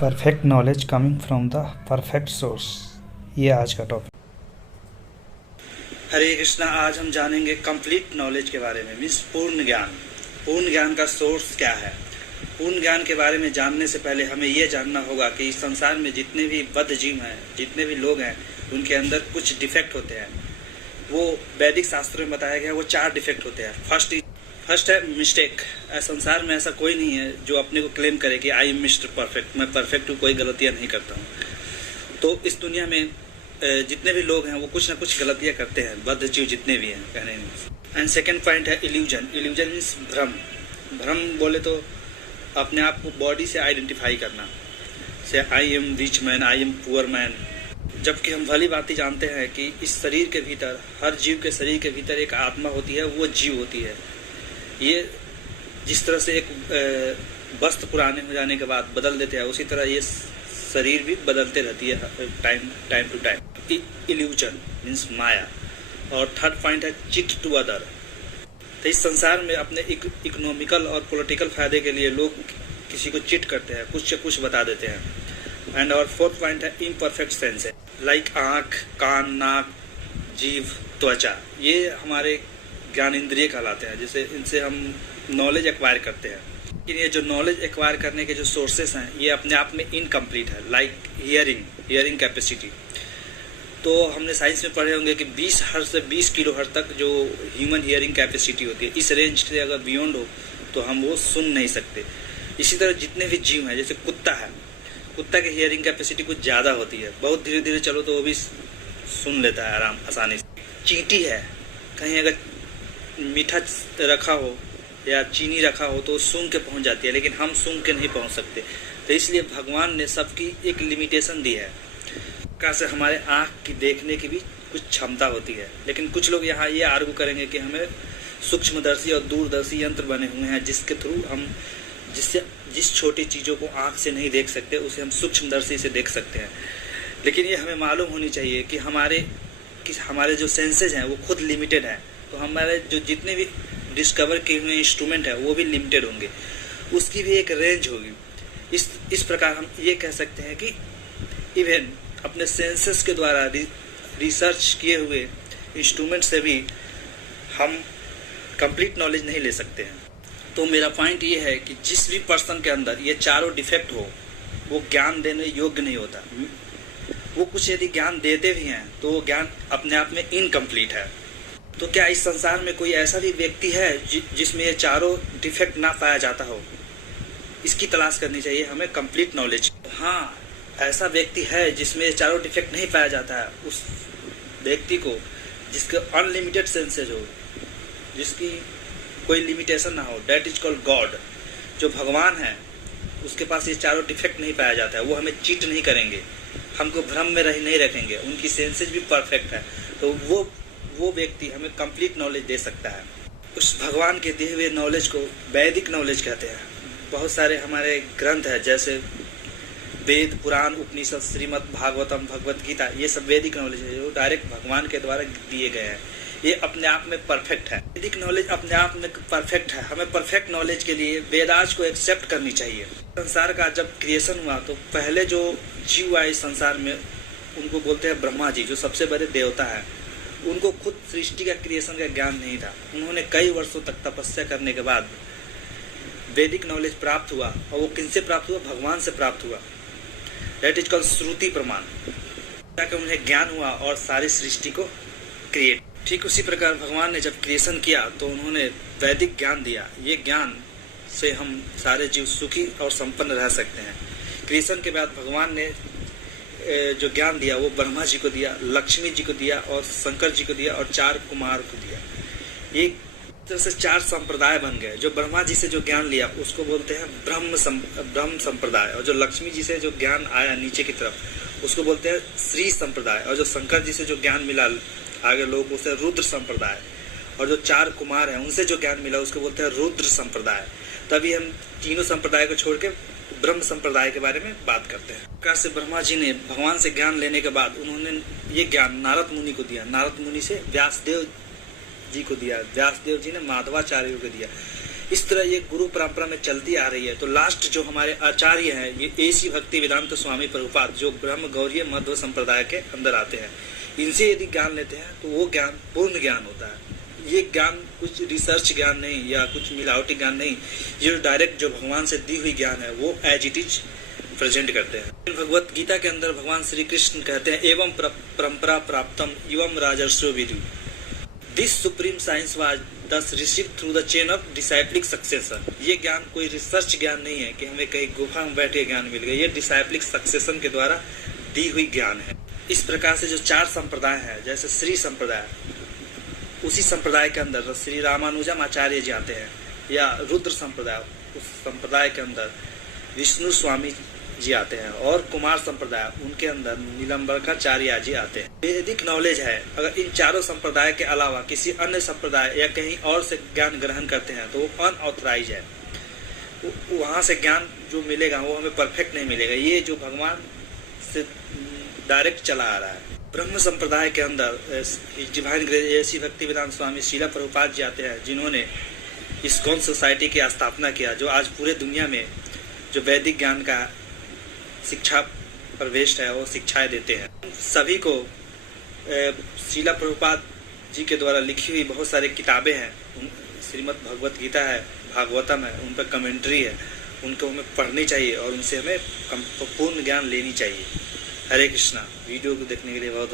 Perfect knowledge coming from the perfect source, ये आज का टॉपिक। हरे कृष्णा। आज हम जानेंगे कंप्लीट नॉलेज के बारे में, मीन्स पूर्ण ज्ञान। पूर्ण ज्ञान का सोर्स क्या है? पूर्ण ज्ञान के बारे में जानने से पहले हमें यह जानना होगा कि इस संसार में जितने भी बद्ध जीव हैं, जितने भी लोग हैं, उनके अंदर कुछ डिफेक्ट होते हैं। वो वैदिक शास्त्रों में बताया गया, वो 4 डिफेक्ट होते हैं। फर्स्ट है मिस्टेक। संसार में ऐसा कोई नहीं है जो अपने को क्लेम करे कि आई एम मिस्टर परफेक्ट, मैं परफेक्ट हूँ, कोई गलतियाँ नहीं करता हूँ। तो इस दुनिया में जितने भी लोग हैं वो कुछ ना कुछ गलतियाँ करते हैं, बद्ध जीव जितने भी हैं कहने में। एंड सेकेंड पॉइंट है इल्यूजन। इल्यूजन मीन्स भ्रम। भ्रम बोले तो अपने आप को बॉडी से आइडेंटिफाई करना, से I am rich man, I am poor man, जबकि हम भली बात ही जानते हैं कि इस शरीर के भीतर, हर जीव के शरीर के भीतर एक आत्मा होती है, वो जीव होती है। ये जिस तरह से एक वस्त्र पुराने हो जाने के बाद बदल देते हैं, उसी तरह ये शरीर भी बदलते रहती है time to time. Illusion means maya. और थर्ड पॉइंट है चिट टू अदर। तो इस संसार में अपने इकोनॉमिकल और पॉलिटिकल फायदे के लिए लोग किसी को चिट करते हैं, कुछ से कुछ बता देते हैं। एंड और फोर्थ पॉइंट है इम्परफेक्ट सेंस है, लाइक आँख, कान, नाक, जीभ, त्वचा। ये हमारे ज्ञान इंद्रिय कहलाते हैं, जिसे इनसे हम नॉलेज एक्वायर करते हैं। लेकिन ये जो नॉलेज एक्वायर करने के जो सोर्सेस हैं, ये अपने आप में इनकम्प्लीट है। Like hearing capacity. तो हमने साइंस में पढ़े होंगे कि 20 हर्ट्ज से 20 किलो हर्ट्ज तक जो ह्यूमन हियरिंग कैपेसिटी होती है, इस रेंज से अगर बियॉन्ड हो तो हम वो सुन नहीं सकते। इसी तरह जितने भी जीव हैं, जैसे कुत्ता है, कुत्ता की हियरिंग कैपेसिटी कुछ ज़्यादा होती है, बहुत धीरे धीरे चलो तो वो भी सुन लेता है आसानी से। चींटी है, कहीं अगर मीठा रखा हो या चीनी रखा हो तो सूंघ के पहुंच जाती है, लेकिन हम सूंघ के नहीं पहुंच सकते। तो इसलिए भगवान ने सबकी एक लिमिटेशन दी है। कैसे हमारे आँख की देखने की भी कुछ क्षमता होती है, लेकिन कुछ लोग यहाँ ये आर्गू करेंगे कि हमें सूक्ष्मदर्शी और दूरदर्शी यंत्र बने हुए हैं, जिसके थ्रू हम जिस छोटी चीज़ों को आँख से नहीं देख सकते उसे हम सूक्ष्मदर्शी से देख सकते हैं। लेकिन ये हमें मालूम होनी चाहिए कि हमारे जो सेंसेज हैं वो खुद लिमिटेड हैं। तो हमारे जो जितने भी डिस्कवर किए हुए इंस्ट्रूमेंट है वो भी लिमिटेड होंगे, उसकी भी एक रेंज होगी। इस प्रकार हम ये कह सकते हैं कि इवन अपने सेंसेस के द्वारा रिसर्च किए हुए इंस्ट्रूमेंट से भी हम कंप्लीट नॉलेज नहीं ले सकते हैं। तो मेरा पॉइंट ये है कि जिस भी पर्सन के अंदर ये चारों डिफेक्ट हो, वो ज्ञान देने योग्य नहीं होता। वो कुछ यदि ज्ञान देते भी हैं तो वो ज्ञान अपने आप में इनकम्प्लीट है। तो क्या इस संसार में कोई ऐसा भी व्यक्ति है जिसमें ये चारों डिफेक्ट ना पाया जाता हो? इसकी तलाश करनी चाहिए हमें कंप्लीट नॉलेज। हाँ, ऐसा व्यक्ति है जिसमें ये चारों डिफेक्ट नहीं पाया जाता है। उस व्यक्ति को जिसके अनलिमिटेड सेंसेज हो, जिसकी कोई लिमिटेशन ना हो, डेट इज कॉल्ड गॉड। जो भगवान है उसके पास ये चारों डिफेक्ट नहीं पाया जाता है। वो हमें चीट नहीं करेंगे, हमको भ्रम में नहीं रखेंगे, उनकी सेंसेज भी परफेक्ट है। तो वो व्यक्ति हमें कंप्लीट नॉलेज दे सकता है। उस भगवान के दिए हुए नॉलेज को वैदिक नॉलेज कहते हैं। बहुत सारे हमारे ग्रंथ हैं, जैसे वेद, पुराण, उपनिषद, श्रीमद् भागवतम, भगवत गीता, ये सब वैदिक नॉलेज है जो डायरेक्ट भगवान के द्वारा दिए गए हैं। ये अपने आप में परफेक्ट है। वैदिक नॉलेज अपने आप में परफेक्ट है। हमें परफेक्ट नॉलेज के लिए वेदास को एक्सेप्ट करनी चाहिए। संसार का जब क्रिएशन हुआ तो पहले जो जीव आए संसार में, उनको बोलते हैं ब्रह्मा जी, जो सबसे बड़े देवता है। उनको खुद सृष्टि का क्रिएशन का ज्ञान नहीं था। उन्होंने कई वर्षों तक तपस्या करने के बाद वैदिक नॉलेज प्राप्त हुआ, और वो किनसे प्राप्त हुआ? भगवान से प्राप्त हुआ। दैट इज कॉल्ड श्रुति प्रमाण। ताकि उन्हें ज्ञान हुआ और सारी सृष्टि को क्रिएट। ठीक उसी प्रकार भगवान ने जब क्रिएशन किया तो उन्होंने वैदिक ज्ञान दिया। ये ज्ञान से हम सारे जीव सुखी और संपन्न रह सकते हैं। क्रिएशन के बाद भगवान ने जो ज्ञान दिया वो ब्रह्मा जी को दिया, लक्ष्मी जी को दिया और शंकर जी को दिया और 4 कुमार को दिया। एक तरह से 4 संप्रदाय बन गए। जो ब्रह्मा जी से जो ज्ञान लिया उसको बोलते हैं ब्रह्म संप्रदाय, और जो लक्ष्मी जी से जो ज्ञान आया नीचे की तरफ उसको बोलते हैं श्री संप्रदाय, और जो शंकर जी से जो ज्ञान मिला आगे लोग उसे रुद्र संप्रदाय, और जो 4 कुमार हैं उनसे जो ज्ञान मिला उसको बोलते हैं रुद्र संप्रदाय। तभी हम तीनों संप्रदाय को छोड़ के ब्रह्म संप्रदाय के बारे में बात करते हैं। कैसे ब्रह्मा जी ने भगवान से ज्ञान लेने के बाद उन्होंने ये ज्ञान नारद मुनि को दिया, नारद मुनि से व्यासदेव जी को दिया, व्यासदेव जी ने माधवाचार्य को दिया। इस तरह ये गुरु परंपरा में चलती आ रही है। तो लास्ट जो हमारे आचार्य हैं, ये एसी भक्ति वेदांत स्वामी प्रभुपाद, जो ब्रह्म गौरीय मध्व संप्रदाय के अंदर आते हैं, इनसे यदि ज्ञान लेते हैं तो वो ज्ञान पूर्ण ज्ञान होता है। ये ज्ञान कुछ रिसर्च ज्ञान नहीं या कुछ मिलावटी ज्ञान नहीं, ये डायरेक्ट जो भगवान से दी हुई ज्ञान है वो एज इट इज प्रेजेंट करते हैं। भगवत गीता के अंदर भगवान श्री कृष्ण कहते हैं, एवं परंपरा प्राप्तम एवं राजर्षो विदु, this supreme science was thus received through the chain of disciplic succession। ये ज्ञान कोई रिसर्च ज्ञान नहीं है कि हमें कहीं गुफा में बैठे ज्ञान मिल गया, ये डिसाइप्लिक सक्सेशन के द्वारा दी हुई ज्ञान है। इस प्रकार से जो 4 संप्रदाय हैं, जैसे श्री संप्रदाय, उसी संप्रदाय के अंदर श्री रामानुजम आचार्य जी आते हैं, या रुद्र संप्रदाय, उस संप्रदाय के अंदर विष्णु स्वामी जी आते हैं, और कुमार संप्रदाय, उनके अंदर नीलम्बरकाचार्य जी आते हैं। वैदिक नॉलेज है, अगर इन चारों संप्रदाय के अलावा किसी अन्य संप्रदाय या कहीं और से ज्ञान ग्रहण करते हैं तो वो अनऑथराइज है, वहाँ से ज्ञान जो मिलेगा वो हमें परफेक्ट नहीं मिलेगा। ये जो भगवान से डायरेक्ट चला आ रहा है। ब्रह्म संप्रदाय के अंदर डिवाइन ग्रेस एसी भक्ति वेदांत स्वामी श्रीला प्रभुपाद जी आते हैं, जिन्होंने इस्कॉन सोसाइटी की स्थापना किया, जो आज पूरे दुनिया में जो वैदिक ज्ञान का शिक्षा प्रवेश है वो शिक्षाएं देते हैं। सभी को श्रीला प्रभुपाद जी के द्वारा लिखी हुई बहुत सारी किताबें हैं, श्रीमद् भगवत गीता है, भागवतम है, उन पर कमेंट्री है, उनको हमें पढ़नी चाहिए और उनसे हमें पूर्ण ज्ञान लेनी चाहिए। हरे कृष्णा। वीडियो को देखने के लिए बहुत